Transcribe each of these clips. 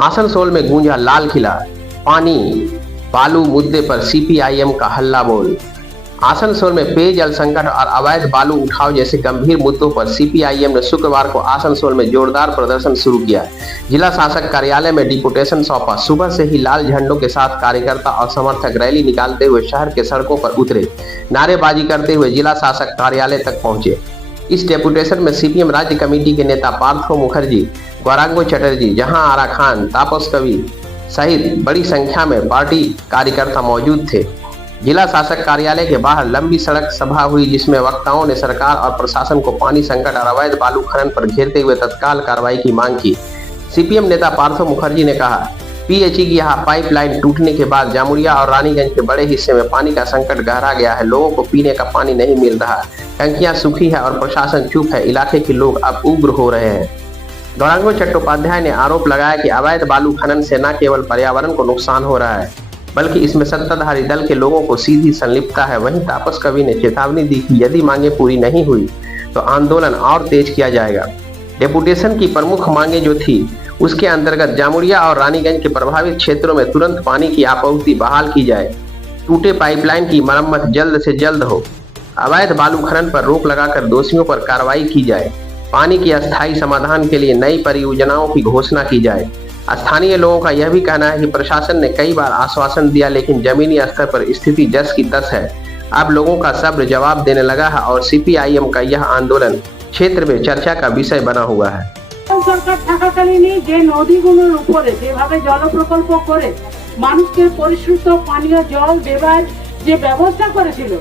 आसनसोल में गूंजा लाल किला, पानी बालू मुद्दे पर सीपीआईएम का हल्ला बोल। आसनसोल में पेयजल संकट और अवैध बालू उठाव जैसे गंभीर मुद्दों पर सीपीआईएम ने शुक्रवार को आसनसोल में जोरदार प्रदर्शन शुरू किया। जिला शासक कार्यालय में डिपुटेशन सौंपा। सुबह से ही लाल झंडों के साथ कार्यकर्ता और समर्थक रैली निकालते हुए शहर के सड़कों पर उतरे, नारेबाजी करते हुए जिला शासक कार्यालय तक पहुंचे। इस डेपुटेशन में सीपीएम राज्य कमेटी के नेता पार्थो मुखर्जी, गौरांग चटर्जी, जहां आरा खान, तापस कवि सहित बड़ी संख्या में पार्टी कार्यकर्ता मौजूद थे। जिला शासक कार्यालय के बाहर लंबी सड़क सभा हुई, जिसमें वक्ताओं ने सरकार और प्रशासन को पानी संकट और अवैध बालू खनन पर घेरते हुए तत्काल कार्रवाई की मांग की। सीपीएम नेता पार्थो मुखर्जी ने कहा, पीएचई की यहाँ पाइपलाइन टूटने के बाद जामुरिया और रानीगंज के बड़े हिस्से में पानी का संकट गहरा गया है। लोगों को पीने का पानी नहीं मिल रहा, टंकियां सूखी है और प्रशासन चुप है। इलाके के लोग अब उग्र हो रहे हैं। गौरांग चट्टोपाध्याय ने आरोप लगाया कि अवैध बालू खनन से न केवल पर्यावरण को नुकसान हो रहा है, बल्कि इसमें सत्ताधारी दल के लोगों को सीधी संलिप्तता है। वहीं तापस कवि ने चेतावनी दी कि यदि मांगे पूरी नहीं हुई तो आंदोलन और तेज किया जाएगा। डेपुटेशन की प्रमुख मांगे जो थी, उसके अंतर्गत जामुरिया और रानीगंज के प्रभावित क्षेत्रों में तुरंत पानी की आपूर्ति बहाल की जाए, टूटे पाइपलाइन की मरम्मत जल्द से जल्द हो, अवैध बालू खनन पर रोक लगाकर दोषियों पर कार्रवाई की जाए, पानी के अस्थायी समाधान के लिए नई परियोजनाओं की घोषणा की जाए। स्थानीय लोगों का यह भी कहना है कि प्रशासन ने कई बार आश्वासन दिया, लेकिन जमीनी स्तर पर स्थिति जस की तस है। अब लोगों का सब्र जवाब देने लगा है और सीपीआईएम का यह आंदोलन क्षेत्र में चर्चा का विषय बना हुआ है। সরকার থাকাকালীনই যে নদীগুলোর উপরে যেভাবে জল প্রকল্প করে মানুষকে পরিশুদ্ধ পানীয় জল দেবার যে ব্যবস্থা করেছিল,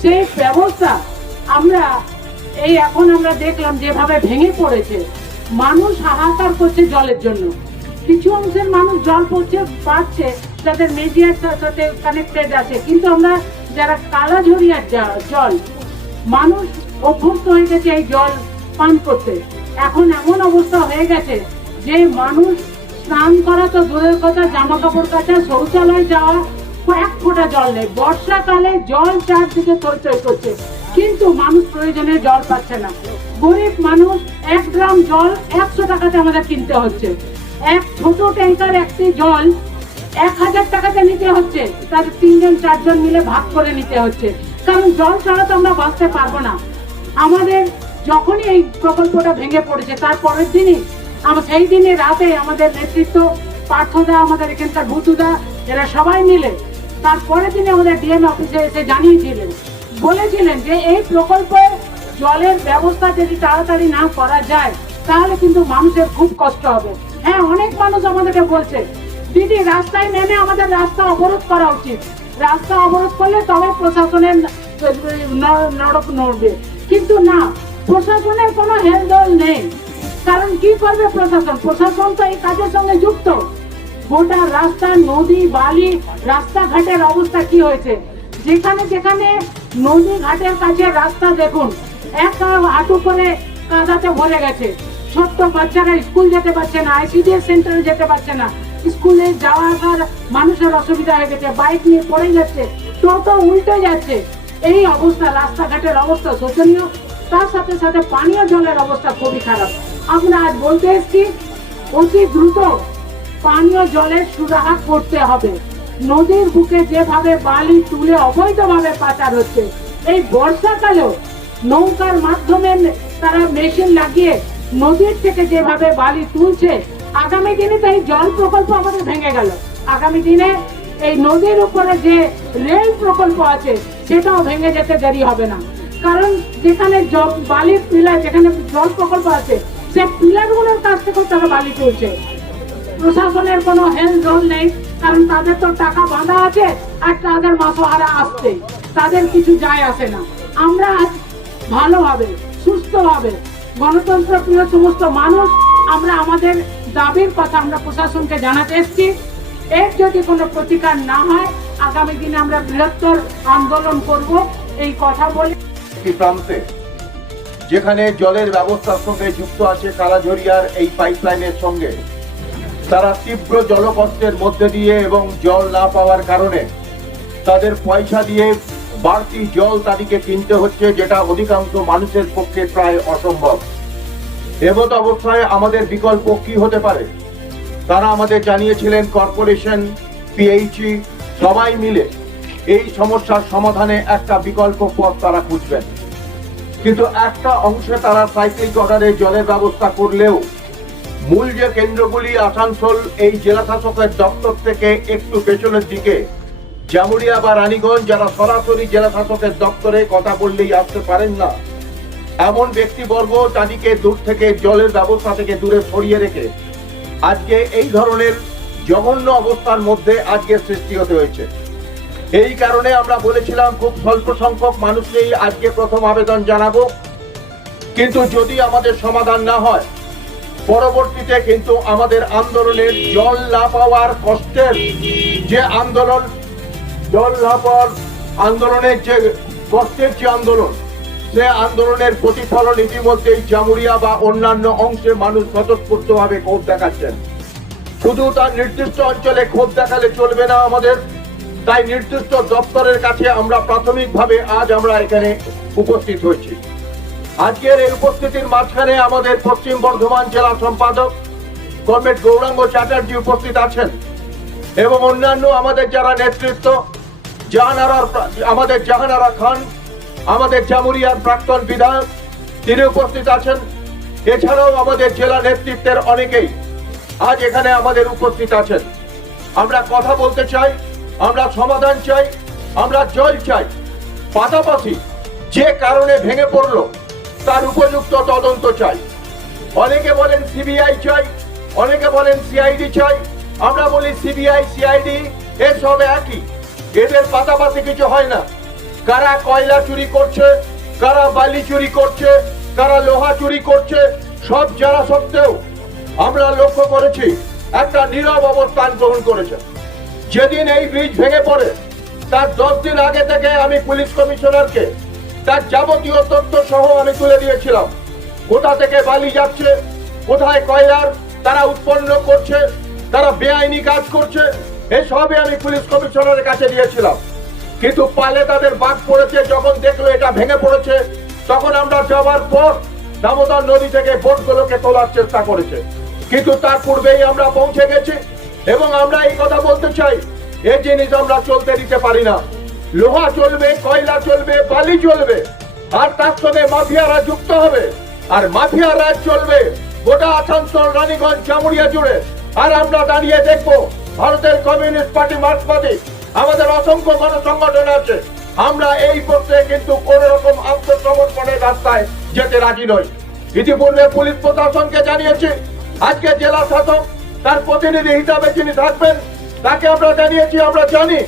সেই ব্যবস্থা আমরা এখন আমরা দেখলাম যেভাবে ভেঙে পড়েছে। মানুষ হাহাকার করছে জলের জন্য। কিছু অংশের মানুষ জল পাচ্ছে যাদের মিডিয়ার সাথে কানেক্টেড আছে, কিন্তু আমরা যারা কালাঝরিয়ার জল, মানুষ অভ্যস্ত হয়ে গেছে এই জল পান করতে। এখন এমন অবস্থা হয়ে গেছে যে মানুষ স্নান করা তো দূরের কথা, জামা কাপড় কাচা, শৌচালয় যাওয়া, এক ফোঁটা জল নেই। বর্ষাকালে জল চারদিকে টইটই করছে, কিন্তু মানুষ প্রয়োজনে জল পাচ্ছে না। গরিব মানুষ 1 গ্রাম জল 100 টাকাতে আমাদের কিনতে হচ্ছে। এক ছোট ট্যাঙ্কার একটি জল 1000 টাকাতে নিতে হচ্ছে, তাদের 3 জন 4 জন মিলে ভাগ করে নিতে হচ্ছে, কারণ জল ছাড়া তো আমরা বাঁচতে পারবো না। আমাদের যখনই এই প্রকল্পটা ভেঙে পড়েছে, তার পরের দিনই সেই দিনে রাতে আমাদের নেতৃত্ব পার্থদা, আমাদের এখানকার ভূতুদা, এরা সবাই মিলে তারপরের দিনে আমাদের ডিএম অফিসে এসে জানিয়েছিলেন, বলেছিলেন যে এই প্রকল্পে জলের ব্যবস্থা যদি তাড়াতাড়ি না করা যায় তাহলে কিন্তু মানুষের খুব কষ্ট হবে। হ্যাঁ, অনেক মানুষ আমাদেরকে বলছে, দিদি রাস্তায় নেমে আমাদের রাস্তা অবরোধ করা উচিত, রাস্তা অবরোধ করলে তবে প্রশাসনের নড়ক নড়বে। কিন্তু না, প্রশাসনের কোনো হেলদোল নেই। কারণ কি করবে প্রশাসন? প্রশাসন তো এই কাজের সঙ্গে যুক্ত। গোটা রাস্তা, নদী, বালি, রাস্তাঘাটের অবস্থা কি হয়েছে, যেখানে যেখানে নদী ঘাটের কাছে রাস্তা দেখুন, এক হাঁটু করে কাদাতে ভরে গেছে। ছোট্ট বাচ্চারা স্কুল যেতে পারছে না, আইসিডিএস সেন্টারে যেতে পারছে না, স্কুলে যাওয়া আসার মানুষের অসুবিধা হয়ে গেছে, বাইক নিয়ে পড়ে যাচ্ছে, টোটো উল্টে যাচ্ছে। এই অবস্থা, রাস্তাঘাটের অবস্থা শোচনীয়। তার সাথে সাথে পানীয় জলের অবস্থা খুবই খারাপ। আমরা আজ বলতে এসেছি, অতি দ্রুত পানীয় জলের সুরাহা করতে হবে। নদীর বুকে যেভাবে বালি তুলে অবৈধভাবে পাচার হচ্ছে, এই বর্ষাকালেও নৌকার মাধ্যমে তারা মেশিন লাগিয়ে নদীর থেকে যেভাবে বালি তুলছে, আগামী দিনে তো এই জল প্রকল্প আমাদের ভেঙে গেল। আগামী দিনে এই নদীর উপরে যে রেল প্রকল্প আছে সেটাও ভেঙে যেতে দেরি হবে না। কারণ যেখানে বালির পিলার, যেখানে জল প্রকল্প আছে, সে পিলারগুলোর কাছ থেকেও তারা বালি তুলছে। প্রশাসনের কোনো হেলদোল নেই, কারণ তাদের তো টাকা বাঁধা আছে আর তাদের মাসোহারা আসছে, তাদের কিছু যায় আসে না। আমরা আজ ভালোভাবে, সুস্থভাবে, গণতন্ত্র প্রিয় সমস্ত মানুষ আমরা আমাদের দাবির কথা আমরা প্রশাসনকে জানাতে এসেছি। এর যদি কোনো প্রতিকার না হয়, আগামী দিনে আমরা বৃহত্তর আন্দোলন করব এই কথা বলে। প্রান্তে যেখানে জলের ব্যবস্থার সঙ্গে যুক্ত আছে কালাঝরিয়ার এই পাইপলাইনের সঙ্গে, তারা তীব্র জলকষ্টের মধ্যে দিয়ে এবং জল না পাওয়ার কারণে তাদের পয়সা দিয়ে বাড়তি জল তাদেরকে কিনতে হচ্ছে, যেটা অধিকাংশ মানুষের পক্ষে প্রায় অসম্ভব। এমত অবস্থায় আমাদের বিকল্প কি হতে পারে? তারা আমাদের জানিয়েছিলেন কর্পোরেশন, পিএইচই সবাই মিলে এই সমস্যার সমাধানে একটা বিকল্প পথ তারা খুঁজবেন। কিন্তু একটা অংশে তারা সাইক্লিক অর্ডারে জলের ব্যবস্থা করলেও মূল যে কেন্দ্রগুলি আসানসোল এই জেলা শাসকের দপ্তর থেকে একটু পেছনের দিকে, জামুরিয়া বা রানীগঞ্জ, যারা সরাসরি জেলা শাসকের দপ্তরে কথা বললেই আসতে পারেন না, এমন ব্যক্তিবর্গ তাদেরকে দূর থেকে জলের ব্যবস্থা থেকে দূরে সরিয়ে রেখে আজকে এই ধরনের জঘন্য অবস্থার মধ্যে আজকে সৃষ্টি হতে হয়েছে। এই কারণে আমরা বলেছিলাম খুব স্বল্প সংখ্যক মানুষকেই আজকে প্রথম আবেদন জানাবো, কিন্তু যদি আমাদের সমাধান না হয় পরবর্তীতে কিন্তু আমাদের আন্দোলনের জল না পাওয়ার কষ্টের যে আন্দোলন, জল না পাওয়ার আন্দোলনের যে কষ্টের যে আন্দোলন, সে আন্দোলনের প্রতিফলন ইতিমধ্যেই জামুরিয়া বা অন্যান্য অংশে মানুষ স্বতঃস্ফূর্তভাবে ক্ষোভ দেখাচ্ছেন। শুধু তার নির্দিষ্ট অঞ্চলে ক্ষোভ দেখালে চলবে না আমাদের, তাই নির্দিষ্ট দপ্তরের কাছে আমরা প্রাথমিকভাবে আজ আমরা এখানে উপস্থিত হয়েছি। আজকের এই উপস্থিতির মাঝখানে আমাদের পশ্চিম বর্ধমান জেলা সম্পাদক কমরেড গৌরাঙ্গ চ্যাটার্জি উপস্থিত আছেন এবং অন্যান্য আমাদের যারা নেতৃত্ব, আমাদের জাহানারা খান, আমাদের জামুরিয়ার প্রাক্তন বিধায়ক, তিনি উপস্থিত আছেন। এছাড়াও আমাদের জেলা নেতৃত্বের অনেকেই আজ এখানে আমাদের উপস্থিত আছেন। আমরা কথা বলতে চাই, আমরা সমাধান চাই, আমরা জল চাই, পাশাপাশি যে কারণে ভেঙে পড়লো তার উপযুক্ত তদন্ত চাই। অনেকে বলেন সিবিআই চাই, অনেকে বলেন সিআইডি চাই। আমরা বলি সিবিআই, সিআইডি এসব একই, এদের পাশাপাশি কিছু হয় না। কারা কয়লা চুরি করছে, কারা বালি চুরি করছে, কারা লোহা চুরি করছে, সব জানা সত্ত্বেও আমরা লক্ষ্য করেছি একটা নীরব অবস্থান গ্রহণ করেছে। যেদিন এই ব্রিজ ভেঙে পড়ে তার 10 দিন আগে থেকে আমি পুলিশ কমিশনারকে তার যাবতীয় তথ্য সহ আমি তুলে দিয়েছিলাম। কোথা থেকে বালি যাচ্ছে, কোথায় কয়লার তারা উৎপন্ন করছে, তারা বেআইনি কাজ করছে, এসবই আমি পুলিশ কমিশনারের কাছে দিয়েছিলাম। কিন্তু পালে তাদের বাদ পড়েছে, যখন দেখলো এটা ভেঙে পড়েছে তখন আমরা যাওয়ার পর দামোদর নদী থেকে বোটগুলোকে তোলার চেষ্টা করেছে। কিন্তু তার পূর্বেই আমরা পৌঁছে গেছি এবং আমরা এই কথা বলতে চাই, এই জিনিস আমরা চলতে দিতে পারি না। লোহা চলবে, কয়লা চলবে, বালি চলবে, আর তার সঙ্গে মাফিয়ারা যুক্ত হবে, আর মাফিয়া রাজ চলবে গোটা আসানসোল, রানীগঞ্জ, জামুরিয়া জুড়ে। আর আমরা দাঁড়িয়ে দেখবো ভারতের কমিউনিস্ট পার্টি, মার্ক্সবাদী, আমাদের অসংখ্য গণসংগঠন আছে, আমরা এই পক্ষে কিন্তু কোন রকম আত্মসমর্পণের রাস্তায় যেতে রাজি নই। ইতিপূর্বে পুলিশ প্রশাসনকে জানিয়েছি, আজকে জেলা শাসক তার প্রতিনিধি হিসাবে যিনি থাকবেন তাকে আমরা জানিয়েছি। আমরা জানি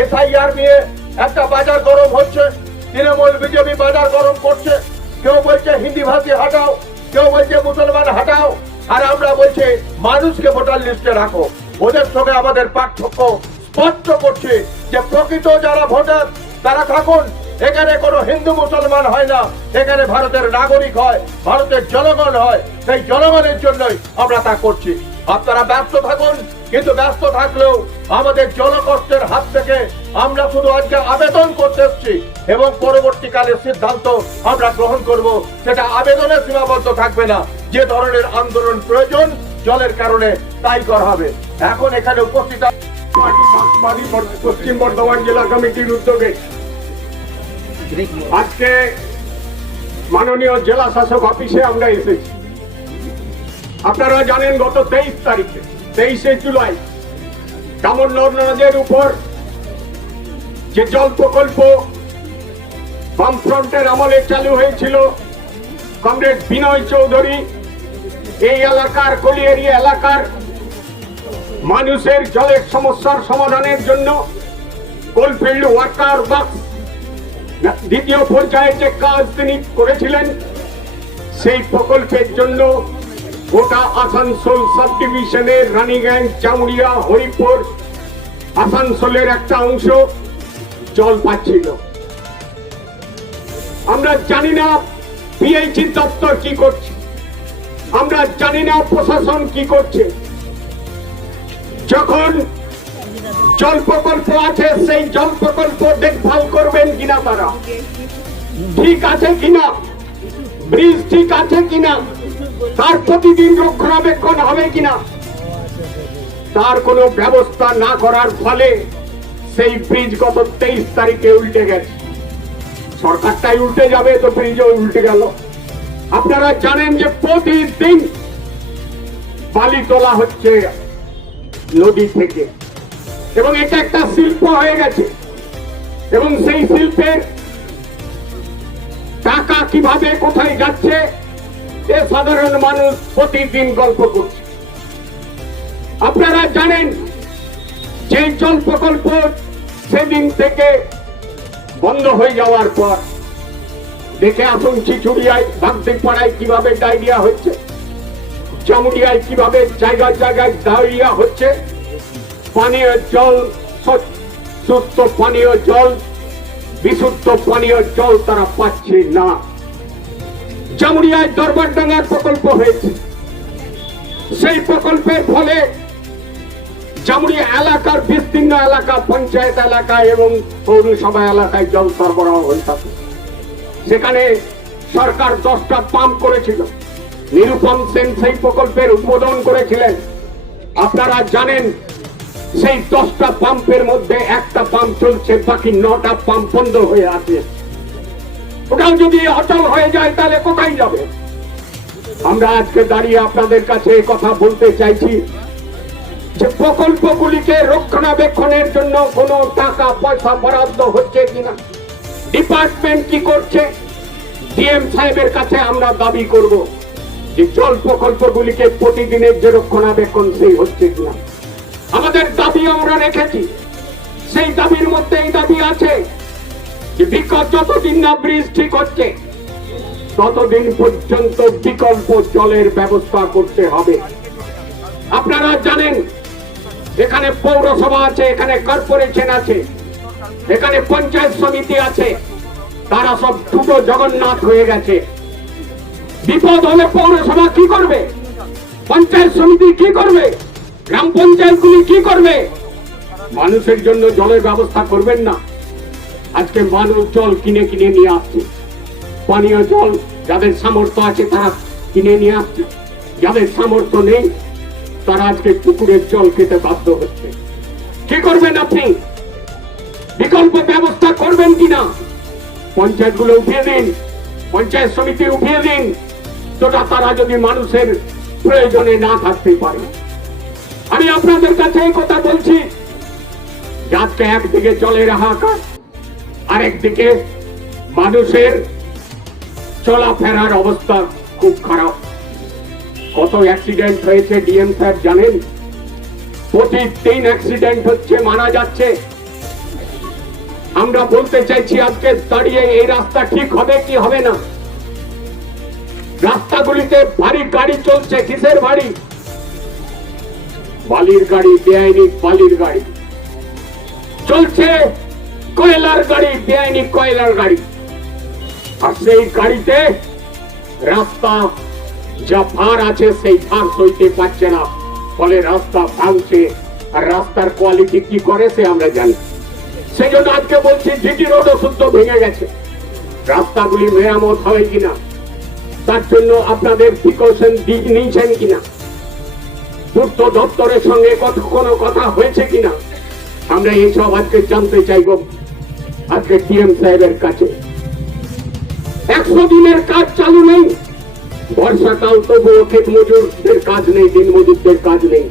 এসআইআর নিয়ে একটা বাজার গরম হচ্ছে, তৃণমূল বিজেপি বাজার গরম করছে, কেউ বলছে হিন্দি ভাষী হাটাও, কেউ বলছে মুসলমান হাটাও, আর আমরা বলছি মানুষকে ভোটার লিস্টে রাখো। ওদের সঙ্গে আমাদের পার্থক্য স্পষ্ট করছে যে প্রকৃত যারা ভোটার তারা থাকুন। এখানে কোনো হিন্দু মুসলমান হয় না, এখানে ভারতের নাগরিক হয়, ভারতের জনগণ হয়। সেই জনগণের জন্যই আমরা তা করছি। আপনারা ব্যস্ত থাকুন, কিন্তু ব্যস্ত থাকলেও আমাদের জনকষ্টের হাত থেকে আমরা শুধু আজকে আবেদন করতে এসেছি এবং পরবর্তীকালে সিদ্ধান্ত আমরা গ্রহণ করব। সেটা আবেদনে সীমাবদ্ধ থাকবে না, যে ধরনের আন্দোলন প্রয়োজন জলের কারণে তাই করা হবে। এখন এখানে উপস্থিত পশ্চিম বর্ধমান জেলা কমিটির উদ্যোগে আজকে মাননীয় জেলা শাসক অফিসে আমরা এসেছি। আপনারা জানেন গত 23 তারিখে 23শে জুলাই দামোদর নদের উপর যে জল প্রকল্প বামফ্রন্টের আমলে চালু হয়েছিল, কমরেড বিনয় চৌধুরী এই এলাকার কলিয়ারি এলাকার মানুষের জলের সমস্যার সমাধানের জন্য কোলফিল্ড ওয়ার্কার বক্স দ্বিতীয় পর্যায়ে যে কাজ তিনি করেছিলেন, সেই প্রকল্পের জন্য গোটা আসানসোল সাব ডিভিশনের রানীগঞ্জ, জামুরিয়া, হরিপুর, আসানসোলের একটা অংশ জল পাচ্ছিল। আমরা জানি না পিএইচই দপ্তর কি করছে, আমরা জানি না প্রশাসন কি করছে। যখন জল প্রকল্প আছে সেই জল প্রকল্প দেখভাল করবেন কিনা, তারা ঠিক আছে কিনা, ব্রিজ ঠিক আছে কিনা, তার প্রতিদিন রক্ষণাবেক্ষণ হবে কিনা, তার কোনো ব্যবস্থা না করার ফলে সেই ব্রিজ গত 23 তারিখে উল্টে গেছে। সরকারটাই উল্টে যাবে তো ব্রিজও উল্টে গেল। আপনারা জানেন যে প্রতিদিন বালি তোলা হচ্ছে নদী থেকে, এবং এটা একটা শিল্প হয়ে গেছে, এবং সেই শিল্পের টাকা কিভাবে কোথায় যাচ্ছে এ সাধারণ মানুষ প্রতিদিন গল্প করছে। আপনারা জানেন যে জল প্রকল্প সেদিন থেকে বন্ধ হয়ে যাওয়ার পর দেখে আসুন চিচুড়িয়ায়, ভাগদেপাড়ায় কিভাবে ডায়রিয়া হচ্ছে, জামুরিয়ায় কিভাবে জায়গায় জায়গায় ডায়রিয়া হচ্ছে। পানীয় জল, সুস্থ পানীয় জল, বিশুদ্ধ পানীয় জল তারা পাচ্ছে না। জামুরিয়ায় দরবারডাঙ্গার প্রকল্প হয়েছে, সেই প্রকল্পের ফলে জামুরিয়া এলাকার বিস্তীর্ণ এলাকা, পঞ্চায়েত এলাকায় এবং পৌরসভা এলাকায় জল সরবরাহ হয়ে থাকে। সেখানে সরকার 10টা পাম্প করেছিল। নিরুপম সেন সেই প্রকল্পের উদ্বোধন করেছিলেন। আপনারা জানেন সেই 10টা পাম্পের মধ্যে একটা পাম্প চলছে, বাকি 9টা পাম্প বন্ধ হয়ে আছে। ওটাও যদি অচল হয়ে যায় তাহলে কোথায় যাবে? আমরা আজকে দাঁড়িয়ে আপনাদের কাছে কথা বলতে চাইছি যে প্রকল্পগুলিকে রক্ষণাবেক্ষণের জন্য কোনো টাকা পয়সা বরাদ্দ হচ্ছে কিনা, ডিপার্টমেন্ট কি করছে। ডিএম সাহেবের কাছে আমরা দাবি করব যে জল প্রকল্পগুলিকে প্রতিদিনের যে রক্ষণাবেক্ষণ সেই হচ্ছে কিনা। আমাদের দাবি আমরা রেখেছি, সেই দাবির মধ্যে এই দাবি আছে যে বিকল্প যতদিন না ব্রিজ ঠিক হচ্ছে ততদিন পর্যন্ত বিকল্প জলের ব্যবস্থা করতে হবে। আপনারা জানেন এখানে পৌরসভা আছে, এখানে কর্পোরেশন আছে, এখানে পঞ্চায়েত সমিতি আছে, তারা সব ছোট জগন্নাথ হয়ে গেছে। বিপদ হলে পৌরসভা কি করবে? পঞ্চায়েত সমিতি কি করবে? গ্রাম পঞ্চায়েতগুলি কি করবে? মানুষের জন্য জলের ব্যবস্থা করবেন না। আজকে মানুষ জল কিনে কিনে নিয়ে আসছে, পানীয় জল যাদের সামর্থ্য আছে তারা কিনে নিয়ে আসছে, যাদের সামর্থ্য নেই তারা আজকে পুকুরের জল খেতে বাধ্য হচ্ছে। কি করবেন আপনি? বিকল্প ব্যবস্থা করবেন কিনা? পঞ্চায়েতগুলো উঠিয়ে দিন, পঞ্চায়েত সমিতি উঠিয়ে দিন, তোটা তারা যদি মানুষের প্রয়োজনে না থাকতে পারে। আমি আপনাদের কাছে এই কথা বলছি, আজকে একদিকে জলের হাহাকার, আরেকদিকে মানুষের চলাফেরার অবস্থা খুব খারাপ। কত অ্যাক্সিডেন্ট হয়েছে ডিএম সাহেব জানেন? প্রতিদিন অ্যাক্সিডেন্ট হচ্ছে, মারা যাচ্ছে। আমরা বলতে চাইছি আজকে দাঁড়িয়ে এই রাস্তা ঠিক হবে কি হবে না। রাস্তাগুলিতে ভারী গাড়ি চলছে, কিসের ভারী? বালির গাড়ি, বেআইনি বালির গাড়ি চলছে, কয়লার গাড়ি, বেআইনি কয়লার গাড়ি। আর সেই গাড়িতে রাস্তা যা ভার আছে সেই ভার সইতে পারছে না, ফলে রাস্তা ভাঙছে। আর রাস্তার কোয়ালিটি কি করে সে আমরা জানি। সেই জন্য আজকে বলছি জিটি রোডও শুদ্ধ ভেঙে গেছে, রাস্তাগুলি মেরামত হবে কিনা, তার জন্য আপনাদের প্রিকশন নিয়েছেন কিনা, পূর্ত দপ্তরের সঙ্গে কোনো কথা হয়েছে কিনা, আমরা এইসব আজকে জানতে চাইব আজকে ডিএম সাহেবের কাছে। 100 দিনের কাজ চালু নেই, বর্ষাকাল তবুও ক্ষেত মজুরদের কাজ নেই, দিন মজুরদের কাজ নেই।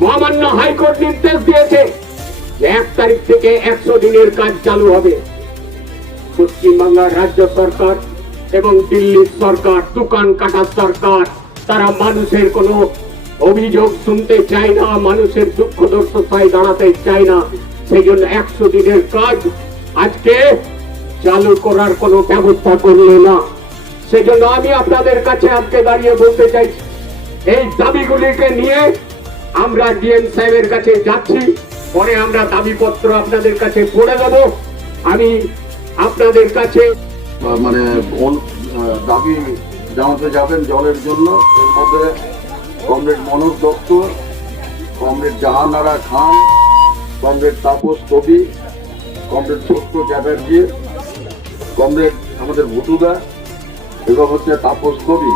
মহামান্য হাইকোর্ট নির্দেশ দিয়েছে 1 তারিখ থেকে 100 দিনের কাজ চালু হবে। পশ্চিমবাংলার রাজ্য সরকার এবং দিল্লির সরকার, দোকান কাটা সরকার, তারা মানুষের কোনো অভিযোগ শুনতে চায় না, মানুষের দুঃখ দুর্দশায় দাঁড়াতে চায় না। সেই জন্য 100 দিনের কাজ আজকে চালু করার কোনো ব্যবস্থা করলো না। সেই জন্য আমি আপনাদের কাছে আজকে দাঁড়িয়ে বলতে চাইছি, এই দাবিগুলিকে নিয়ে আমরা ডিএম সাহেবের কাছে যাচ্ছি, পরে আমরা দাবিপত্র আপনাদের কাছে পড়ে দেব। আমি আপনাদের কাছে মানে দাবি জানাতে যাবেন জলের জন্য। এর মধ্যে কমরেড মনোজ দত্ত, কমরেড জাহানারা খান, কমরেড তাপস কবি, কমরেড সত্য চ্যাটার্জি, কমরেড আমাদের ভুটুদা এবং হচ্ছে তাপস কবি।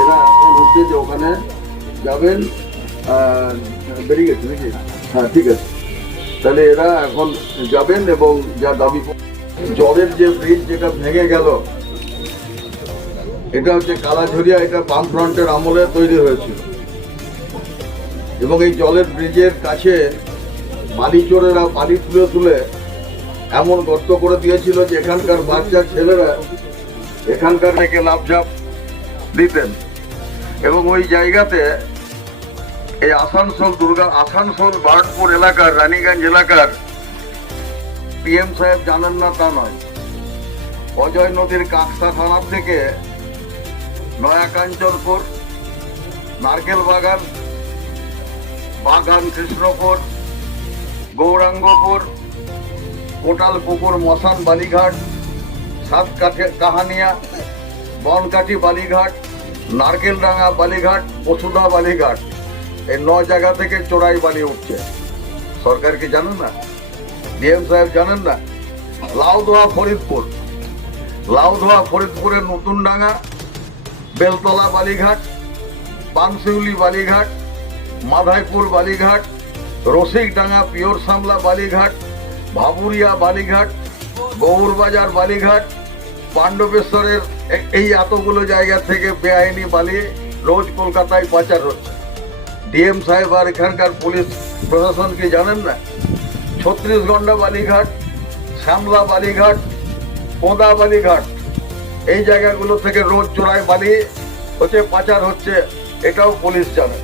এরা এখন হচ্ছে যে ওখানে যাবেন বেরিয়ে গেছে নাকি? হ্যাঁ, ঠিক আছে। তাহলে এরা এখন যাবেন এবং যা দাবি জলের যে ব্রিজ যেটা ভেঙে গেল, এটা হচ্ছে কালাঝরিয়া, এটা বামফ্রন্টের আমলে তৈরি হয়েছিল এবং এই জলের ব্রিজের কাছে বালি চোরেরা বালি তুলে তুলে এমন গর্ত করে দিয়েছিল যে এখানকার বাচ্চা ছেলেরা এখানকার থেকে লাফঝাপ দিতেন এবং ওই জায়গাতে এই আসানসোল বার্নপুর এলাকার রানীগঞ্জ এলাকার পিএম সাহেব জানেন না তা নয়, অজয় নদীর কাকসা থানা থেকে নয়া কাঞ্চনপুর, নারকেল বাগান, কৃষ্ণপুর, গৌরাঙ্গপুর, কোটাল পুকুর, মশান বালিঘাট, কাহানিয়া, বনকাঠি বালিঘাট, নারকেলডাঙ্গা বালিঘাট, বসুধা বালিঘাট, এই 9 জায়গা থেকে চোরাই বালি উঠছে। সরকার কি জানেন না? ডিএম সাহেব জানেন না? লাউদোয়া ফরিদপুরের নতুন ডাঙ্গা, বেলতলা বালিঘাট, পানশিউলি বালিঘাট, মাধাইপুর বালিঘাট, রসিকডাঙ্গা পিওর সামলা বালিঘাট, ভাবুরিয়া বালিঘাট, গৌরবাজার বালিঘাট, পাণ্ডবেশ্বরের এই এতগুলো জায়গা থেকে বেআইনি বালি রোজ কলকাতায় পাচার হচ্ছে। ডিএম সাহেব আর এখানকার পুলিশ প্রশাসন কি জানেন না? 36 বালিঘাট, শ্যামলা বালিঘাট, কোদা বালিঘাট, এই জায়গাগুলো থেকে রোজ চোরাই বালি হচ্ছে, পাচার হচ্ছে, এটাও পুলিশ জানে।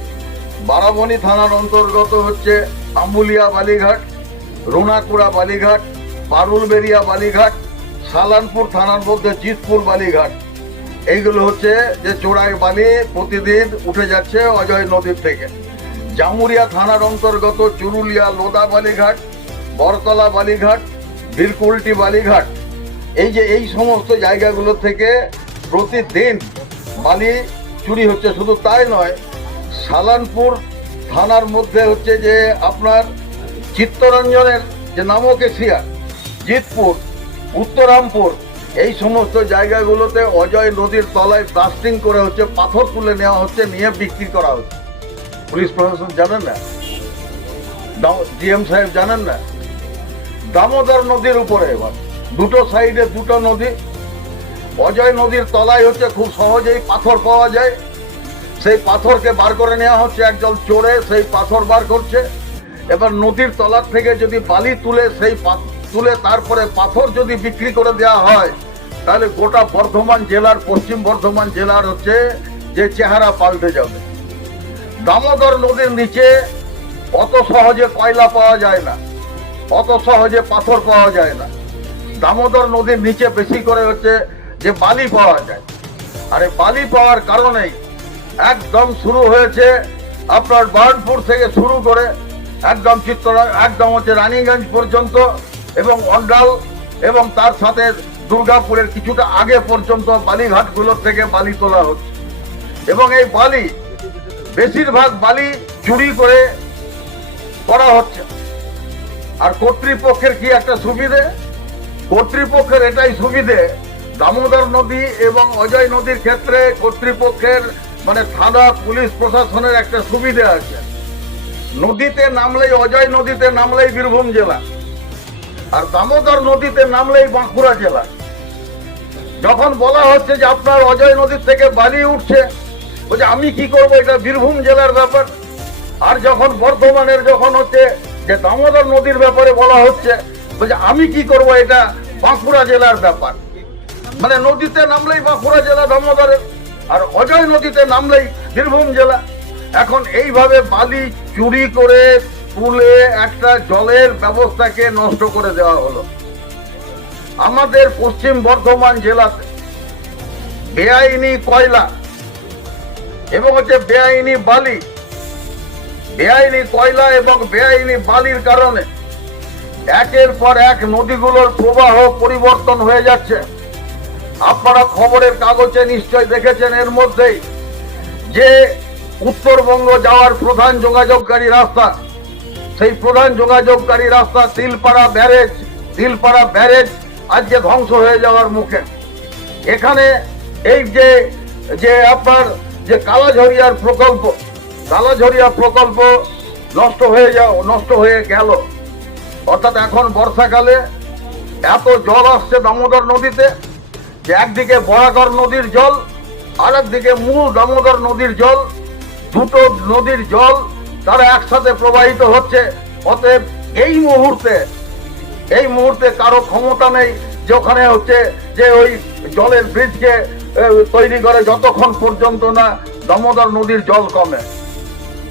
বারাবণী থানার অন্তর্গত হচ্ছে আম্বুলিয়া বালিঘাট, রুনাকুড়া বালিঘাট, পারুলবেরিয়া বালিঘাট, সালানপুর থানার মধ্যে জিতপুর বালিঘাট, এইগুলো হচ্ছে যে চোরাই বালি প্রতিদিন উঠে যাচ্ছে অজয় নদীর থেকে। জামুরিয়া থানার অন্তর্গত চুরুলিয়া লোদা বালিঘাট, বরতলা বালিঘাট, ভিরকুলটি বালিঘাট, এই সমস্ত জায়গাগুলো থেকে প্রতিদিন বালি চুরি হচ্ছে। শুধু তাই নয়, সালানপুর থানার মধ্যে হচ্ছে যে আপনার চিত্তরঞ্জনের যে নামকেশিয়া, জিতপুর, উত্তরামপুর, এই সমস্ত জায়গাগুলোতে অজয় নদীর তলায় ব্লাস্টিং করে হচ্ছে, পাথর তুলে নেওয়া হচ্ছে, নিয়ে বিক্রি করা হচ্ছে। পুলিশ প্রশাসন জানেন না? ডিএম সাহেব জানেন না? দামোদর নদীর উপরে এবার দুটো সাইডে দুটো নদী, অজয় নদীর তলায় হচ্ছে খুব সহজেই পাথর পাওয়া যায়, সেই পাথরকে বার করে নেওয়া হচ্ছে, একজন চোরে সেই পাথর বার করছে। এবার নদীর তলার থেকে যদি বালি তুলে তুলে তারপরে পাথর যদি বিক্রি করে দেওয়া হয়, তাহলে গোটা বর্ধমান জেলার, পশ্চিম বর্ধমান জেলার হচ্ছে যে চেহারা পাল্টে যাবে। দামোদর নদীর নিচে অত সহজে কয়লা পাওয়া যায় না, অত সহজে পাথর পাওয়া যায় না। দামোদর নদীর নিচে বেশি করে হচ্ছে যে বালি পাওয়া যায়। আর এই বালি পাওয়ার কারণেই একদম শুরু হয়েছে আপনার বার্নপুর থেকে শুরু করে একদম হচ্ছে রানীগঞ্জ পর্যন্ত এবং অন্ডাল এবং তার সাথে দুর্গাপুরের কিছুটা আগে পর্যন্ত বালিঘাটগুলোর থেকে বালি তোলা হচ্ছে এবং এই বালি বেশিরভাগ বালি চুরি করে করা হচ্ছে। আর কর্তৃপক্ষের কি একটা সুবিধে? কর্তৃপক্ষের এটাই সুবিধে, দামোদর নদী এবং অজয় নদীর ক্ষেত্রে কর্তৃপক্ষের মানে থানা পুলিশ প্রশাসনের একটা সুবিধে আছে। নদীতে নামলেই, অজয় নদীতে নামলেই বীরভূম জেলা, আর দামোদর নদীতে নামলেই বাঁকুড়া জেলা। যখন বলা হচ্ছে যে আপনার অজয় নদীর থেকে বালি উঠছে, বলছে আমি কি করবো, এটা বীরভূম জেলার ব্যাপার। আর যখন বর্ধমানের যখন হচ্ছে যে দামোদর নদীর ব্যাপারে বলা হচ্ছে, বলছে আমি কি করব, এটা বাঁকুড়া জেলার ব্যাপার। মানে নদীতে নামলেই বাঁকুড়া জেলা দামোদরের, আর অজয় নদীতে নামলেই বীরভূম জেলা। এখন এইভাবে বালি চুরি করে তুলে একটা জলের ব্যবস্থাকে নষ্ট করে দেওয়া হলো। আমাদের পশ্চিম বর্ধমান জেলাতে বেআইনি কয়লা এবং হচ্ছে বেআইনি বালি, বেআইনি কয়লা এবং বেআইনি বালির কারণে একের পর এক নদীগুলোর প্রবাহ পরিবর্তন হয়ে যাচ্ছে। আপনারা খবরের কাগজে নিশ্চয় দেখেছেন, এর মধ্যেই যে উত্তরবঙ্গ যাওয়ার প্রধান যোগাযোগকারী রাস্তা, সেই প্রধান যোগাযোগকারী রাস্তা তিলপাড়া ব্যারেজ আজকে ধ্বংস হয়ে যাওয়ার মুখে। এখানে এই যে আপনার যে কালাঝরিয়া প্রকল্প নষ্ট হয়ে গেল। অর্থাৎ এখন বর্ষাকালে এত জল আসছে দামোদর নদীতে যে একদিকে বরাকর নদীর জল আর একদিকে মূল দামোদর নদীর জল, দুটো নদীর জল তারা একসাথে প্রবাহিত হচ্ছে। অতএব এই মুহূর্তে কারো ক্ষমতা নেই যে ওখানে হচ্ছে যে ওই জলের ব্রিজকে তৈরি করে যতক্ষণ পর্যন্ত না দামোদর নদীর জল কমে।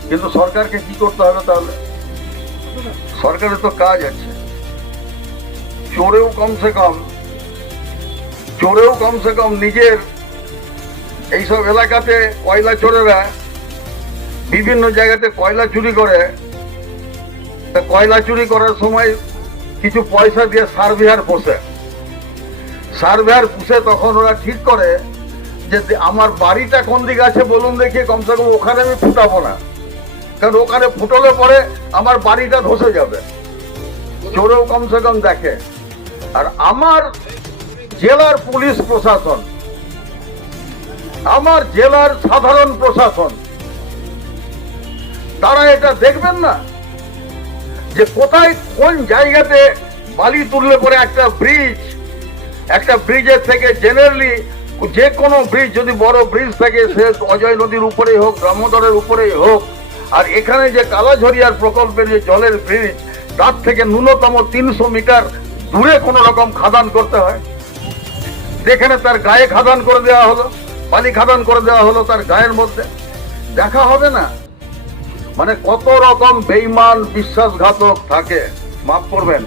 কিন্তু সরকারকে কি করতে হবে তাহলে? সরকারের তো কাজ আছে, চোরেও কমসে কম নিজের এইসব এলাকাতে কয়লা চোরেরা বিভিন্ন জায়গাতে কয়লা চুরি করে। তা কয়লা চুরি করার সময় কিছু পয়সা দিয়ে সার্ভেয়ার পুষে তখন ওরা ঠিক করে যে আমার বাড়িটা কোন দিকে আছে বলুন দেখি, কমসে কম ওখানে আমি ফুটাবো না, কারণ ওখানে ফুটলে পরে আমার বাড়িটা ধসে যাবে। চোরেও কমসে কম দেখে। আর আমার জেলার পুলিশ প্রশাসন, আমার জেলার সাধারণ প্রশাসন, তারা এটা দেখবেন না যে কোথায় কোন জায়গাতে বালি তুললে পরে একটা ব্রিজের থেকে জেনারেলি যে কোনো ব্রিজ যদি বড় ব্রিজ থাকে, সে অজয় নদীর উপরেই হোক, দামোদরের উপরেই হোক, আর এখানে যে কালাঝরিয়ার প্রকল্পের যে জলের ব্রিজ, তার থেকে ন্যূনতম 300 মিটার দূরে কোনো রকম খাদান করতে হয়। যেখানে তার গায়ে খাদান করে দেওয়া হলো, বালি খাদান করে দেওয়া হলো তার গায়ের মধ্যে, দেখা হবে না। মানে কত রকম বেঈমান বিশ্বাসঘাতক থাকে, মাফ করবেন।